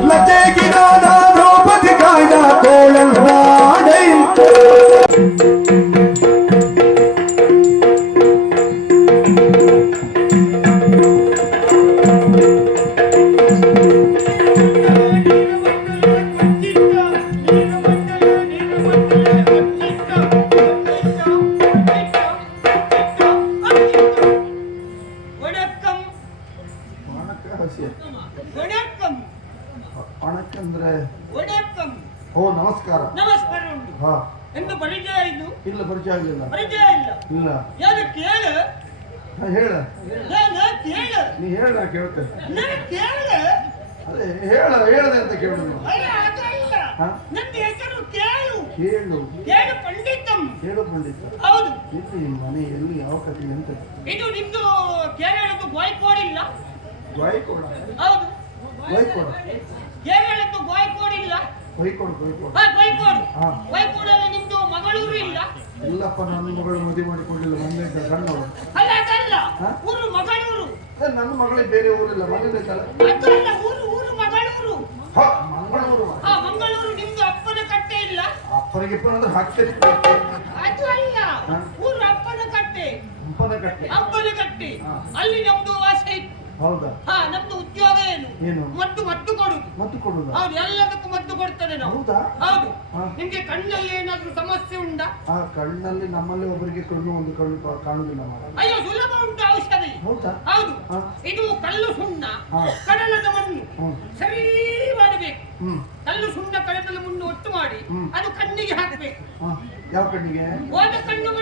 ಲತೆಗಿನಾದ ದ್ರೌಪದಿ ಕೇಳು. ನೀ ಹೇಳ ನಾ ಕೇಳ್ತೇನೆ. ನಾನು ಕೇಳು. ಅದೇ ಹೇಳ ಹೇಳದೆ ಅಂತ ಕೇಳುದು. ಅಲ್ಲ. ಅದಲ್ಲ ಹಾ? ನನ್ನ ಹೆಸರು ಕೇಳು. ಕೇಳು. ಕೇಳು ಪಂಡಿತಂ ಕೇಳು ಪಂಡಿತ. ಹೌದು. ನಿಮ್ಮ ಮನೆ ಎಲ್ಲಿ ಯಾವ ಕಥೆ ಅಂತ ಇದು ನಿಮ್ದು ಕೇರಳದ್ದು ಗೋಯ್ಕೋಡ್ ಇಲ್ಲ? ಗಾಯಕೊಡ? ಹೌದು. ಗಾಯಕೊಡ? ಕೇರಳದ್ದು ಗೋಯ್ಕೋಡ್ ಇಲ್ಲ? ಬೈಕೊಡು ಬೈಕೊಡು ಹಾ ಗೋಯ್ಕೋಡ್. ಹಾ. ಗೋಯ್ಕೋಡಲ್ಲಿ ನಿಮ್ದು ಮಗಳೂರು ಇಲ್ಲ? ಇಲ್ಲಪ್ಪ ನನ್ನ ಮಗಳು ಮದುವೆ ಮಾಡಿಕೊಂಡಿಲ್ಲ. ಮನೆ ಸಣ್ಣವಳು. ಅಲ್ಲ ಅದಲ್ಲ? ಊರು ಮಗಳೂರು ಏ, ನನ್ನ ಮಗಳಿಗೆ ಬೇರೆ ಊರಿಲ್ಲ ಮಗನೇ ಬೇಕಲ್ಲ ಅದಲ್ಲ ಊರು ಊರು ಮಗಳೂರು. ಹ, ಮಂಗಳೂರು ಆ ಮಂಗಳೂರು ನಿಮ್ದು ಅಪ್ಪನ ಕಟ್ಟೆ ಇಲ್ಲ? ಅಪ್ಪನಿಗೆ ಅಂದ್ರೆ ಹಾಕ್ತೇನೆ ಅದು ಅಲ್ಲ. ಹಾ? ಊರು ಅಪ್ಪನ ಕಟ್ಟೆ. ಅಪ್ಪನ ಕಟ್ಟೆ. ಅಪ್ಪನ ಕಟ್ಟೆ. ಅಲ್ಲಿ ನಮ್ದು ವಾಸ. ಇತ್ತು ಹೌದಾ? ಹಾ ನಮ್ದು ಉದ್ಯೋಗ ಏನು? ಏನು? ಮದ್ದು ಮದ್ದು ಕೊಡುದು ಮತ್ತು ಕೊಡುದು? ಹೌದು ಎಲ್ಲದಕ್ಕೂ ಮದ್ದು ಕೊಡ್ತೇನೆ ನಾವು. ಹೌದಾ? ಹೌದು. ಹಾ. ನಿಮ್ಗೆ ಕಣ್ಣಲ್ಲಿ ಏನಾದ್ರೂ ಸಮಸ್ಯೆ ಉಂಟಾ? ಆ ಕಣ್ಣಲ್ಲಿ ನಮ್ಮಲ್ಲಿ ಒಬ್ಬರಿಗೆ ಕಣ್ಣು ಒಂದು ಕಣ್ಣು ಕಾ- ಕಾಣುದಿಲ್ಲ ಮಾರ ಅಯ್ಯೋ ಸುಲಭ ಉಂಟು ಔಷಧಿ. ಹೌದಾ? ಹೌದು. ಹಾ. ಇದು ಕಲ್ಲು ಸುಣ್ಣ. ಹಾ. ಕಡಲದ ಮಣ್ಣು ಹ್ಮ್. ಸರಿ ಮಾಡಬೇಕು ಹ್ಮ್. ಕಲ್ಲು ಸುಣ್ಣ ಕಡಲದ ಮಣ್ಣು ಒಟ್ಟು ಮಾಡಿ. ಹ್ಮ್. ಅದು ಕಣ್ಣಿಗೆ ಹಾಕ್ಬೇಕು. ಹಾ. ಯಾವ ಕಣ್ಣಿಗೆ? ಹೋದ ಕಣ್ಣು.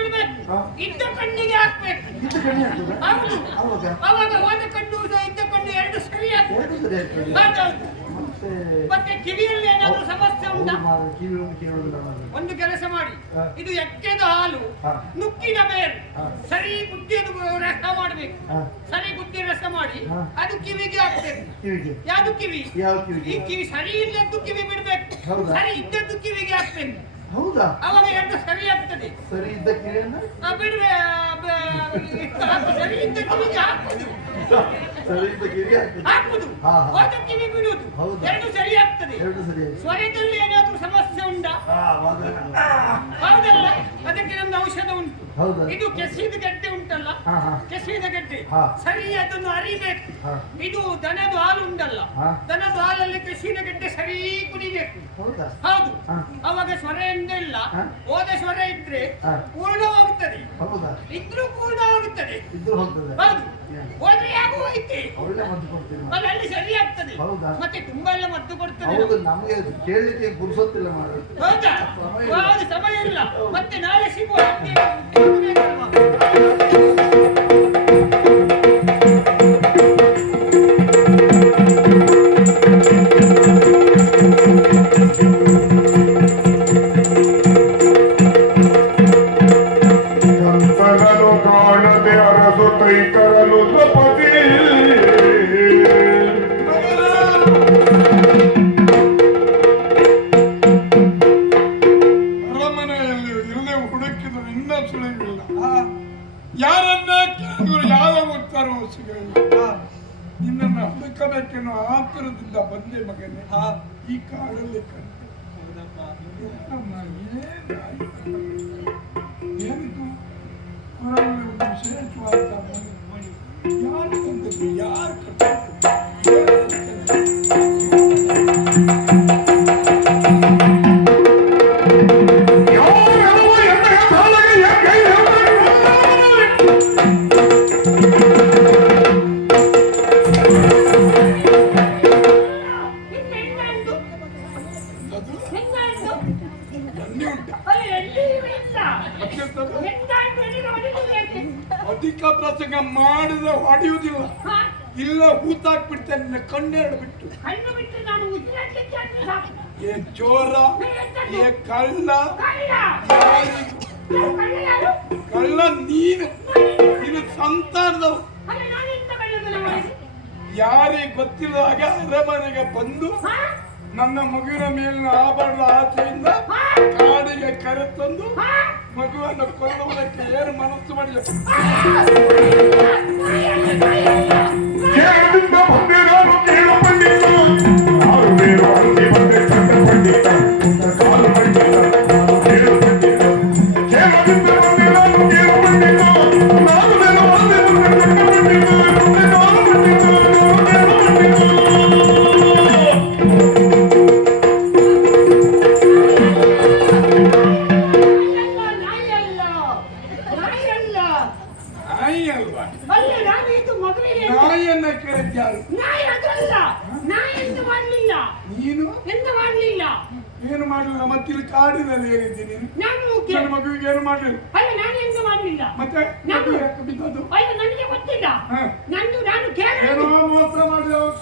ಇದ್ದ ಕಣ್ಣಿಗೆ ಹಾಕ್ಬೇಕು. ಇದು ಕಣ್ಣಿ ಆಗ್ತದೆ ಹೌದು ಹೌದಾ ಅವಾಗ ಹೋದ ಕಣ್ಣು ಇದ್ದ ಕಣ್ಣು ಎರಡು ಸರಿ ಎರಡು ಸರಿ ಆಗ್ತದೆ. ಹೌದೌದು. ಮತ್ತೆ ಕಿವಿಯಲ್ಲಿ ಏನಾದ್ರೂ ಸಮಸ್ಯೆ ಉಂಟಾ? ಒಂದು. ಒಂದು ಕೆಲಸ ಮಾಡಿ. ಇದು ಎಕ್ಕೆದ ಹಾಲು. ನುಕ್ಕಿನ ಮೇಲೆ. ಹಾ. ಸರಿ ಬುದ್ಧಿಯನ್ನು ರಸ ಮಾಡಬೇಕು. ಸರಿ ಬುದ್ಧಿ ರಸ ಮಾಡಿ. ಅದು ಕಿವಿಗೆ ಹಾಕ್ಬೇಕು. ಯಾವ್ದು ಕಿವಿ? ಈ ಕಿವಿ ಸರಿ ಇಲ್ಲದ್ದು ಕಿವಿ ಬಿಡ್ಬೇಕು? ಸರಿ ಇದ್ದದ್ದು ಕಿವಿಗೆ ಹಾಕ್ಬೇಕು. ಹೌದಾ? ಸರಿ ಆಗ್ತದೆ. ಸರಿ ಇದ್ದ ಕಿವಿಯನ್ನ ಆ, ಬಿಡ್ವೆ ಆ, ಬ- ಸರಿ ಇದ್ದ ಕಿವಿಗೆ ಹಾಕುದು. ಸರಿ ಇದ್ದ ಕಿವಿ ಆಗ್ತದೆ ಹಾಕುದು. ಹಾ, ಹಾ. ಹೋದ ಕಿವಿ ಬಿಡುದು. ಹೌದಾ? ಎರಡು ಸರಿ ಆಗ್ತದೆ. ಎರಡು ಸರಿ ಆಯ್ತು ಸ್ವರದಲ್ಲಿ ಏನಾದ್ರೂ ಸಮಸ್ಯೆ ಉಂಟಾ? ಹೌದಲ್ಲ? ಅದಕ್ಕೆ ನಮ್ದು ಔಷಧ ಉಂಟು. ಹೌದಾ? ಇದು ಕೆಸಿದ ಗೆಡ್ಡೆ ಉಂಟಲ್ಲ? ಕೆಸುವಿನ ಗೆಡ್ಡೆ. ಸರಿ ಅದನ್ನು ಅರಿಬೇಕು. ಇದು ದನದ ಹಾಲು ಉಂಟಲ್ಲ. ದನದ ಹಾಲಲ್ಲಿ ಕೆಸುವಿನ ಗೆಡ್ಡೆ ಸರಿ ಕುಡಿಬೇಕು. ಹೌದಾ. ಅವಾಗ ಸ್ವರ ಇಲ್ಲ ಹೋದ ಸ್ವರ ಇದ್ರೆ ಪೂರ್ಣವಾಗುತ್ತದೆ. ಇದ್ರೂ ಪೂರ್ಣವಾಗುತ್ತದೆ. ಹೌದು? ಹೋದ್ರೆ ಯಾಕೋ ಹೋಯ್ತೆ ಅಲ್ಲಿ ಸರಿ ಆಗ್ತದೆ? ಮತ್ತೆ ತುಂಬಾ ಎಲ್ಲ ಮದ್ದು ಕೊಡ್ತದೆ ನಮಗೆ. ಕೇಳಲಿಕ್ಕೆ ಹೌದಾ? ಸಮಯ ಇಲ್ಲ. ಮತ್ತೆ ನಾಳೆ ಸಿಗುವ ತೈತರಲು ತಪದಿ ಅರಮನೆಯಲ್ಲಿ ಇಲ್ಲೇ ಹುಡುಕಿದ್ರು ಇನ್ನೂ ಸುಳಿವಿಲ್ಲ ಯಾರನ್ನ ಕೇಳಿದ್ರು ಯಾವ ಉತ್ತರವೂ ಸಿಗಲಿಲ್ಲ. ನಿನ್ನನ್ನು ಹುಡುಕಬೇಕೆನ್ನುವ ಆತುರದಿಂದ ಬಂದೆ ಮಗನೇ. ಈ ಕಾಡಲ್ಲಿ ಕಂಡು. ಏನಮ್ಮ, ಕಣ್ಣೆರಡು ಬಿಟ್ಟು ನಾನು ಸಾಕು. ಏ ಚೋರ ಏ ಕಳ್ಳ ಕಳ್ಳ. ಯಾರಿಗೂ ಕಳ್ಳ ಯಾರು? ಕಳ್ಳ ನೀನು ನೀನು ಸಂತಾನದವ ಅಲ್ಲ? ಯಾರಿಗೆ ಗೊತ್ತಿಲ್ಲದಾಗ ಅರಮನೆಗೆ ಬಂದು ಹಾ? ನನ್ನ ಮಗುವಿನ ಮೇಲಿನ ಆಭರಣ ಆಸೆಯಿಂದ ಹಾ? ಕಾಡಿಗೆ ಕರೆತಂದು ತಂದು ಮಗುವನ್ನು ಕೊಲ್ಲುವುದಕ್ಕೆ ಏನು ಮನಸ್ಸು ಮಾಡಿದ ನಾನು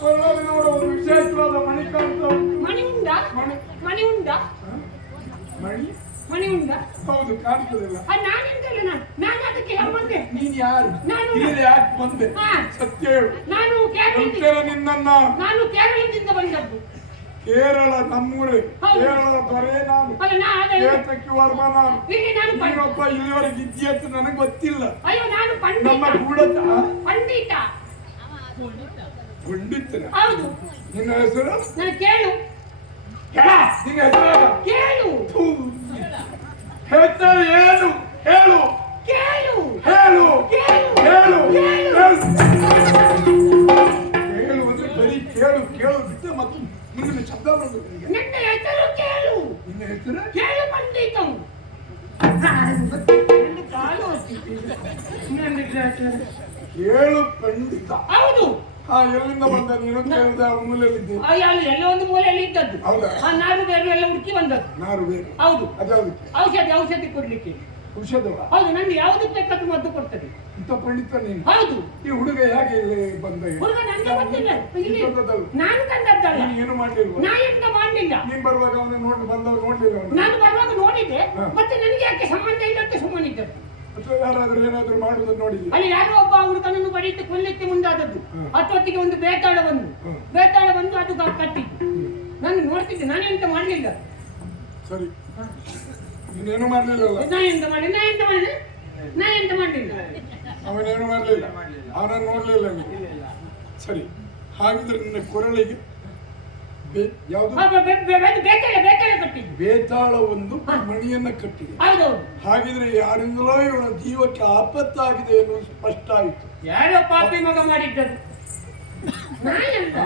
ಕೊಳ್ಳೋದು ನೋಡು ಒಂದು ವಿಶೇಷವಾದ ಮಣಿ ಕಾಣ್ತಾ ಮಣಿ. ಉಂಡ ಮಣಿ ಮಣಿ? ಉಂಡ ಮಣಿ ಮಣಿ ಉಂಡ ಹೌದು ಕಾಣ್ತದಿಲ್ಲ. ಅದು ನಾನೆಂತಲ್ಲ ನಾನು? ನಾನು ಅದಕ್ಕೆ ಬಂದೆ ನೀನ್ ಯಾರು? ನಾನು- ಇಲ್ಲಿ ಯಾಕೆ ಬಂದೆ? ಹಾ. ಸತ್ಯ ಹೇಳು. ನಾನು ಹೇಳ್ತೇನೆ ನಿನ್ನನ್ನ. ನಾನು ಕೇರಳದಿಂದ ಬಂದದ್ದು. ಕೇರಳ ನಮ್ಮೂರು. ಕೇರಳದ ಕೇರಳ ದೊರೆ ನಾನು. ಕೇತಕ್ಕೆ ವರ್ಮ ನಾನು. ಇಲ್ಲಿ ನಾನು ಪಂಡ- ನೀನೊಬ್ಬ ಇಲ್ಲಿವರೆಗೆ ಇದ್ದೀಯಂತ ನನಗೆ ಗೊತ್ತಿಲ್ಲ. ಅಯ್ಯೋ ನಾನು ನಮ್ಮ ಪಂಡಿತ. ಗೂಢತ ಪಂಡಿತ. ಪಂಡಿತನ ಹೌದು. ನಿನ್ನ ಹೆಸರು? ನಾನು ಕೇಳು. ಹೇಳ, ನಿನ್ನ ಹೆಸರು ಕೇಳು. ಹೇಳ್ತಾ ಹೆಸರು ಏನು? ಹೇಳು. ಕೇಳು. ಹೇಳು. ಕೇಳು. ಹೇಳು. ಹೇಳು. ಅಂದ್ರೆ ಬರೀ ಕೇಳು ಕೇಳು ಬಿಟ್ಟು ಮತ್ತು ಮುಂದಿನ ಶಬ್ದ ಬರ್ತದೆ ನಿನ್ನ ಹೆಸರು ಕೇಳು. ನಿನ್ನ ಹೆಸರು? ಕೇಳು ಪಂಡಿತಂ. ನನ್ನ ಕಾಲು. ನನ್ನ. ಕೇಳು ಪಂಡಿತ. ಹೌದು. ಹಾ ಎಲ್ಲಿಂದ ಬಂದ? ನೀನು ಕೇಳಿದ ಮೂಲೆಯಲ್ಲಿದ್ದೆ. ಅಯ್ಯ, ಅಲ್ಲಿ ಎಲ್ಲೋ ಒಂದು ಮೂಲೆಯಲ್ಲಿ ಇದ್ದದ್ದು. ಹೌದಾ? ಆ ನಾರು ಬೇರು ಎಲ್ಲ ಹುಡುಕಿ ಬಂದದ್ದು. ನಾರು ಬೇರು. ಹೌದು. ಅದ್ಯಾವುದಕ್ಕೆ ಔಷಧಿ ಔಷಧಿ ಕೊಡ್ಲಿಕ್ಕೆ. ಔಷಧವ? ಹೌದು ನಂಗೆ ಯಾವ್ದು ಬೇಕಾದ್ರೂ ಮದ್ದು ಕೊಡ್ತದೆ. ಇಂಥ ಪಂಡಿತ ನೀನು? ಹೌದು. ಈ ಹುಡುಗ ಹೇಗೆ ಇಲ್ಲಿ ಬಂದ? ಹುಡುಗ ನನಗೆ ಗೊತ್ತಿಲ್ಲ. ಇಲ್ಲಿ ನಾನು ತಂದದ್ದಲ್ಲ ನೀನು ಏನು ಮಾಡಲಿಲ್ಲ ನಾ ಎಂತ ಮಾಡ್ಲಿಲ್ಲ. ನೀನು ಬರುವಾಗ ಅವನು ನೋಡಿ ಬಂದವ ನೋಡ್ಲಿಲ್ಲ ನಾನು ಬರುವಾಗ ನೋಡಿದ್ದೆ ಮತ್ತೆ ನನಗೆ ಯಾಕೆ ಸಂಬಂಧ ಇಲ್ಲ ಅಂತ ಸುಮ್ಮನಿದ್ದರು ಅಥವಾ ಯಾರಾದ್ರೂ ಏನಾದ್ರೂ ಮಾಡುದು ನೋಡಿಲ್ಲ ಅಲ್ಲಿ ಯಾರೋ ಒಬ್ಬ ಹುಡುಗನನ್ನು ಬಡಿತು ಕೊಲ್ಲಿಕ್ಕೆ ಮುಂದಾದದ್ದು. ಅಷ್ಟೊತ್ತಿಗೆ ಒಂದು ಬೇತಾಳ ಬಂದು. ಬೇತಾಳ ಬಂದು ಅದು ಕಟ್ಟಿ ಕಟ್ಟಿದ್ದು. ನಾನು ನೋಡ್ತಿದ್ದೆ ನಾನು ಎಂತ ಮಾಡಲಿಲ್ಲ. ಸರಿ. ನೀನೇನು ಮಾಡಲಿಲ್ಲ ನಾ ಎಂತ ಮಾಡಿ ನಾ ಎಂತ ಮಾಡಿದೆ ನಾ ಎಂತ ಮಾಡಲಿಲ್ಲ. ಅವನೇನು ಮಾಡಲಿಲ್ಲ? ಅವನನ್ನು ನೋಡ್ಲಿಲ್ಲ ನೀನು? ಸರಿ. ಹಾಗಿದ್ರೆ ನಿನ್ನ ಕೊರಳಿಗೆ ಬೇತಾಳ ಒಂದು ಮಣಿಯನ್ನ ಕಟ್ಟಿದೆ. ಹಾಗಿದ್ರೆ ಯಾರಿಂದಲೋ ಇವಳ ಜೀವಕ್ಕೆ ಆಪತ್ತಾಗಿದೆ ಎನ್ನುವುದು ಸ್ಪಷ್ಟ ಆಯಿತು. ಯಾರೋ ಪಾಪಿ ಮಗ ಮಾಡಿದ್ದರು.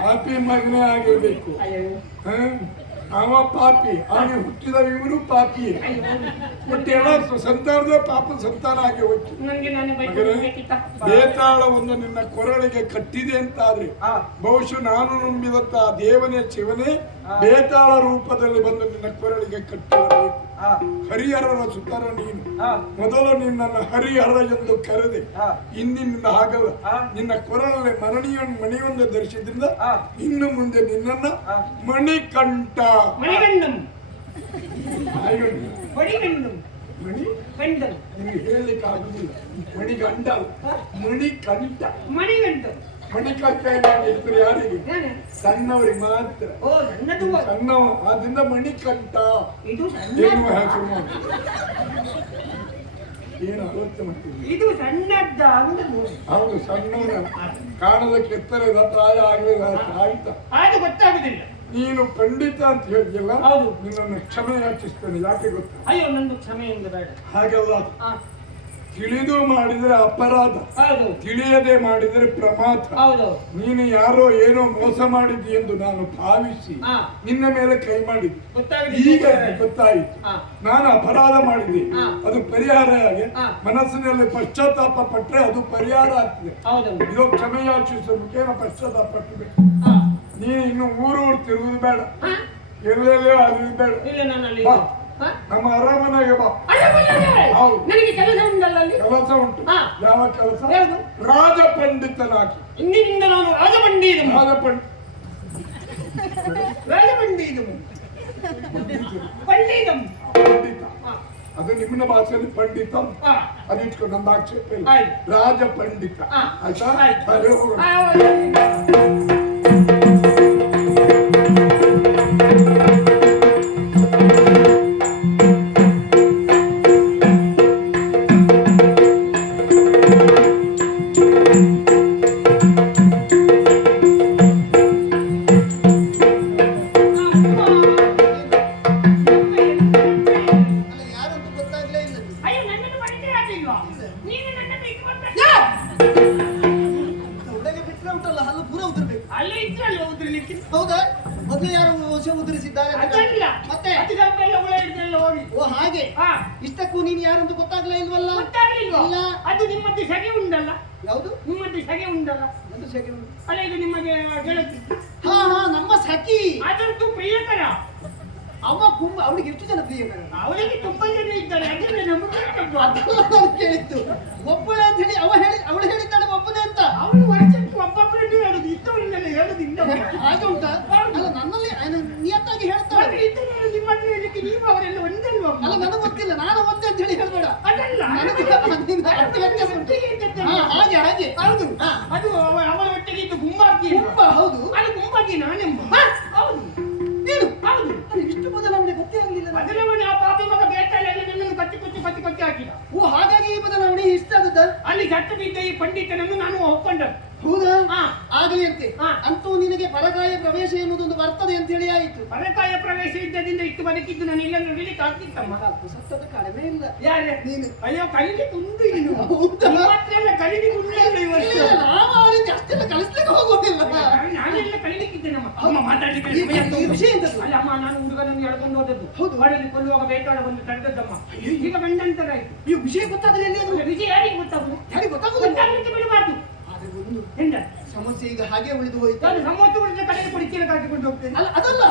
ಪಾಪಿ ಮಗನೇ ಆಗಿರ್ಬೇಕು. ಅಯ್ಯೋ ಹ? ಅವ ಪಾಪಿ ಅವನಿಗೆ ಹುಟ್ಟಿದ ಇವನು ಪಾಪಿ ಎಲ್ಲ ಸಂತಾನದ ಪಾಪ ಸಂತಾನ ಆಗಿ ಹೋಯ್ತು. ನನಗೆ ನಾನು ಮಗನೇ, ಬೈಬೇಕಿತ್ತ ಬೇತಾಳ ಒಂದು ನಿನ್ನ ಕೊರಳಿಗೆ ಕಟ್ಟಿದೆ ಅಂತಾದ್ರೆ ಬಹುಶಃ ನಾನು ನಂಬಿದಂತ ದೇವನೇ ಶಿವನೇ ಬೇತಾಳ ರೂಪದಲ್ಲಿ ಬಂದು ನಿನ್ನ ಕೊರಳಿಗೆ ಕಟ್ಟಿರಬೇಕು. ಹರಿಹರರ ಸುತರ ನೀನು. ಮೊದಲು ನಿನ್ನನ್ನು ಹರಿಹರ ಎಂದು ಕರೆದೆ. ಇಂದಿನಿಂದ ಹಾಗಲ್ಲ. ನಿನ್ನ ಕೊರಳಲ್ಲಿ ಮರಣಿಯ ಮಣಿಯೊಂದು ಧರಿಸಿದ್ರಿಂದ ಇನ್ನು ಮುಂದೆ ನಿನ್ನನ್ನ ಮಣಿಕಂಠ. ಮಣಿಗಂಡಂ. ಮಣಿಗಂಡಂ. ಮಣಿ? ಗಂಡಂ. ಮಣಿಗಂಡ ಮಣಿಕಂಠ ಹೆಸರು ಯಾರಿಗೆ ಸಣ್ಣವರಿಗೆ ಮಾತ್ರ. ಓ ನನ್ನದು ಸಣ್ಣವ ಆದ್ರಿಂದ ಮಣಿಕಂಠ. ಇದು ಸಣ್ಣ ಹೆಸರು ಏನು ಆಲೋಚನೆ ಮಾಡ್ತೀವಿ ಇದು ಸಣ್ಣದ್ದ ಅಂತ ನೋಡಿ. ಹೌದು ಸಣ್ಣವನ ಕಾಣದಕ್ಕೆ ಎತ್ತರದ ಪ್ರಾಯ ಆಗಲಿಲ್ಲ ಆಯ್ತಾ? ಅದು ಗೊತ್ತಾಗುದಿಲ್ಲ. ನೀನು ಪಂಡಿತ ಅಂತ ಹೇಳಿದ್ಯಲ್ಲ ಹೌದು. ನಿನ್ನನ್ನು ಕ್ಷಮೆ ಯಾಚಿಸ್ತೇನೆ ಯಾಕೆ ಗೊತ್ತು? ಅಯ್ಯೋ ನಂದು ಕ್ಷಮೆಯಿಂದ ಬೇಡ. ಹಾಗೆಲ್ಲ ತಿಳಿದು ಮಾಡಿದ್ರೆ ಅಪರಾಧ. ಹೌದು. ತಿಳಿಯದೆ ಮಾಡಿದರೆ ಪ್ರಮಾದ ಹೌದು. ನೀನು ಯಾರೋ ಏನೋ ಮೋಸ ಮಾಡಿದ್ದಿ ಎಂದು ನಾನು ಭಾವಿಸಿ ಹಾ. ನಿನ್ನ ಮೇಲೆ ಕೈ ಮಾಡಿದ್ದೆ ಈಗ ಗೊತ್ತಾಯಿತು. ಹಾ. ನಾನು ಅಪರಾಧ ಮಾಡಿದ್ದೆ ಹಾ. ಅದು ಪರಿಹಾರ ಆಗಿ ಹಾ. ಮನಸ್ಸಿನಲ್ಲಿ ಪಶ್ಚಾತ್ತಾಪ ಪಟ್ಟರೆ ಅದು ಪರಿಹಾರ ಆಗ್ತದೆ. ಇದು ಯಾಚಿಸಬೇಕೇನೋ ಪಶ್ಚಾತ್ತಾಪ ಪಟ್ಟಬೇಕು ಹಾ. ನೀನು ಇನ್ನು ಊರು ಊರು ತಿರುಗುದು ಬೇಡ. ಹಾ? ಎಲ್ಲೆಲ್ಲೋ ಅದು ಬೇಡ. ಇಲ್ಲ ನಾನು ಅಲ್ಲಿ ಬಾ. ನಮ್ಮ ಅರಮನೆಗೆ ಬಾ? ಹೌದು. ನನಗೆ ಕೆಲಸ ಉಂಟಲ್ಲ ಕೆಲಸ ಉಂಟು. ಹಾ. ಯಾವ ಕೆಲಸ? ಯಾವುದು? ರಾಜ ಪಂಡಿತನಾಗಿ ಇಂದಿನಿಂದ ನಾನು ರಾಜಪಂಡಿತ ರಾಜ ಪಂಡಿತ ರಾಜಪಂಡಿತ ಪಂಡಿತಂ ಪಂಡಿತ. ಹಾ. ಅದು ನಿಮ್ಮ ಭಾಷೆಯಲ್ಲಿ ಪಂಡಿತ. ಹಾ. ಆಕ್ಷೇಪ ಇಲ್ಲ. ಆಯ್ತು. ರಾಜ ಪಂಡಿತ ಹಾ. ಆಯ್ತಾ? ಆಯ್ತು. ಸರಿ, ಹೋಗೋಣ. ಆ, ಅದು ನಿಮ್ಮದ್ದು ಸೆಗೆ ಉಂಟಲ್ಲ ಯಾವುದು? ನಿಮ್ಮದ್ದು ಸೆಗೆ ಉಂಟಲ್ಲ ಸೆಗೆ ಉಂಟು. ಅಲ್ಲ ಇದು ನಿಮಗೆ ಗೆಳತಿ ಹಾ ಹಾ ನಮ್ಮ ಸಖಿ. ಅದರದ್ದು ಪ್ರಿಯಕರ. ಅವ ಕುಂಬ ಅವಳಿಗೆ ಎಷ್ಟು ಜನ ಪ್ರಿಯಕರ ಅವಳಿಗೆ ತುಂಬಾ ಜನ ಇದ್ದಾರೆ. ಅದರಲ್ಲಿ ನಮಗೆ ಅದಲ್ಲ ನಾನು ಕೇಳಿದ್ದು. ಒಬ್ಬಳೆ ಅಂತ ಹೇಳಿ ಅವ ಹೇಳಿ ಅವಳು ಹೇಳಿದ್ದಾಳೆ ಒಬ್ಬನೇ ಅಂತ. ಅವಳು ವರ್ಷಕ್ಕೆ ಒಬ್ಬೊಬ್ಬರನ್ನು ಹೇಳುದು. ಇತ್ತವರಿಂದ ಹೇಳುದು ಇಲ್ಲ ಹಾಗೆ ಉಂಟಾ? ಅಲ್ಲ ನನ್ನಲ್ಲಿ ಅಹ್, ನಿಯತ್ತಾಗಿ ಹೇಳ್ತಾಳೆ ಮತ್ತೆ ಇದ್ದವರು ನಿಮ್ಮ ಹತ್ರ ಹೇಳಲಿಕ್ಕೆ ನೀವು ಅವರೆಲ್ಲ ಒಂದಲ್ವ ಅಲ್ಲ ನನಗೆ ಗೊತ್ತಿಲ್ಲ ನಾನು ಒಂದೇ ಅಂತ ಹೇಳಿ ಹೇಳ್ಬೇಡ ಅದಲ್ಲ ನನಗೆ ನಿನ್ನ ಅರ್ಥ ವ್ಯತ್ಯಾಸ ಉಂಟು. ಹಾ, ಹಾಗೆ ಹಾಗೆ. ಹೌದು. ಅದು ಅವ- ಒಟ್ಟಿಗೆ ಇದ್ದು ಗುಂಬಾಕಿ ಹೌದು. ಅದು ಗುಂಬಾಕಿ ನಾನೆಂಬ ಹೌದು. ನೀನು ಹೌದು. ಇಷ್ಟು ಬದಲಾವಣೆ ಗೊತ್ತೇ ಆಗಲಿಲ್ಲ. ಬದಲಾವಣೆ ಆ ಪಾಪಿ ಮಗ ನನ್ನನ್ನು ಕಚ್ಚಿ ಕೊಚ್ಚಿ ಕಚ್ಚಿ ಕೊಚ್ಚಿ ಹಾಕಿದ. ಓ ಹಾಗಾಗಿ ಈ ಬದಲಾವಣೆ ಇಷ್ಟ ಅದು ಅಲ್ಲಿ ಜಟ್ಟದಿದ್ದ ಈ ಪಂಡಿತನನ್ನು ನಾನು ಒಪ್ಕೊಂಡದ್ದು. ಹೌದಾ. ಆಗಲಿ ಅಂತೆ. ಅಂತೂ ನಿನಗೆ ಪರಕಾಯ ಪ್ರವೇಶ ಎನ್ನುವುದೊಂದು ಬರ್ತದೆ ಅಂತ ಹೇಳಿ ಆಯಿತು. ಪರಕಾಯ ಪ್ರವೇಶ ಇದ್ದದಿಂದ ಇಟ್ಟು ಬದುಕಿದ್ದು ನಾನು ಇಲ್ಲ ನೋಡ್ಲಿಕ್ಕೆ ಆಗ್ತಿತ್ತಮ್ಮ ಸತ್ತದ ಕಡಿಮೆ ಇಲ್ಲ. ಯಾರೇ? ನೀನು. ಅಯ್ಯೋ ಕೈಲಿ ತುಂಡು ಇನ್ನು. ಮಾತ್ರ ಕಲಿಲಿ ಈ ಇಲ್ಲ, ನಾವು ಆ ರೀತಿ ಅಷ್ಟೆಲ್ಲ ಕಲಿಸ್ಲಿಕ್ಕೆ ಹೋಗೋದಿಲ್ಲ. ನಾನು- ನಾನೆಲ್ಲ ಕಲಿಲಿಕ್ಕಿದ್ದೇನಮ್ಮ ಅಮ್ಮ. ಮಾತಾಡ್ಲಿಕ್ಕೆ ವಿಷಯ ಅಲ್ಲ ಅಮ್ಮ ನಾನು ಹುಡುಗನನ್ನು ಎಳ್ಕೊಂಡು ಹೋದದ್ದು. ಹೌದು. ಹೊರಗೆ ಕೊಲ್ಲುವಾಗ ಬೇಟಾಳ ಬಂದು ತಡೆದದ್ದಮ್ಮ. ಈಗ ಗಂಡಂತರ ಆಯ್ತು ಈ ವಿಷಯ ಅದು ವಿಜಯ ಯಾರಿಗೆ ಗೊತ್ತಾಗುದು ಯಾರಿಗೆ ಗೊತ್ತಾಗುದು ಬಿಡಬಾರ್ದು. ಸಮಸ್ಯೆ ಈಗ ಹಾಗೆ ಉಳಿದು ಹೋಯಿತು. ನಾನು ವರ್ಷ ಕಡೆಗೆ ಕುಡಿಕೆಲ್ಲ ಕಾಕಿಕೊಂಡು ಹೋಗ್ತೇನೆ. ಅಲ್ಲ ಅದಲ್ಲ.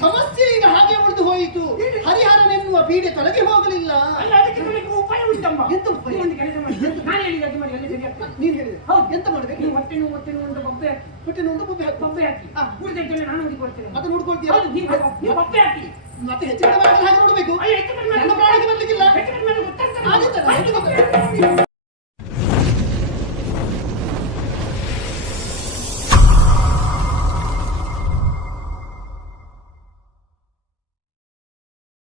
ಸಮಸ್ಯೆ ಈಗ ಹಾಗೆ ಉಳಿದು ಹೋಯಿತು. ಹರಿಹರನೆನ್ನುವ ಪೀಡೆ ತೊಲಗಿ ಹೋಗಲಿಲ್ಲ. ಅಲ್ಲ ಅದಕ್ಕೆ ತೊಲಗಿ ಉಪಾಯ ಉಂಟಮ್ಮ. ಎಂತ ಉಪಾಯ? ಒಂದು ಕೆಲಸ ಮಾಡಿ. ನಾನು ಹೇಳಿದ ಅದು ಮಾಡಿ ಅಲ್ಲಿ ಸರಿ ನೀನು ಹೇಳಿದೆ ಹೌದು. ಎಂತ ಮಾಡಬೇಕು? ನೀವು ಹೊಟ್ಟೆ ನೋವು ಹೊಟ್ಟೆ ನೋವು ಅಂತ ಬೊಬ್ಬೆ ಹಾಕಿ. ಹೊಟ್ಟೆ ನೋವು ಬೊಬ್ಬೆ ಹಾಕಿ. ಬೊಬ್ಬೆ ಹಾಕಿ. ಉಳಿದ ನಾನು ಕೊಡ್ತೇನೆ ಮತ್ತೆ ನೋಡ್ಕೊಳ್ತೀಯ ಹೌದು ನೀವು ಬೊಬ್ಬೆ ಹಾಕಿ. ಮತ್ತೆ ಹೆಚ್ಚು ಕಡಿಮೆ ಹಾಗೆ ನೋಡಬೇಕು. ಅಯ್ಯ ಹೆಚ್ಚು ಕಡಿಮೆ ಪ್ರಾಣಕ್ಕೆ ಬರ್ಲಿಕ್ಕಿಲ್ಲ. ಹೆಚ್ಚು ಕಡಿಮೆ ಗೊತ್ತಾಗ್ತದೆ ಆಗುತ್ತಲ್ಲ,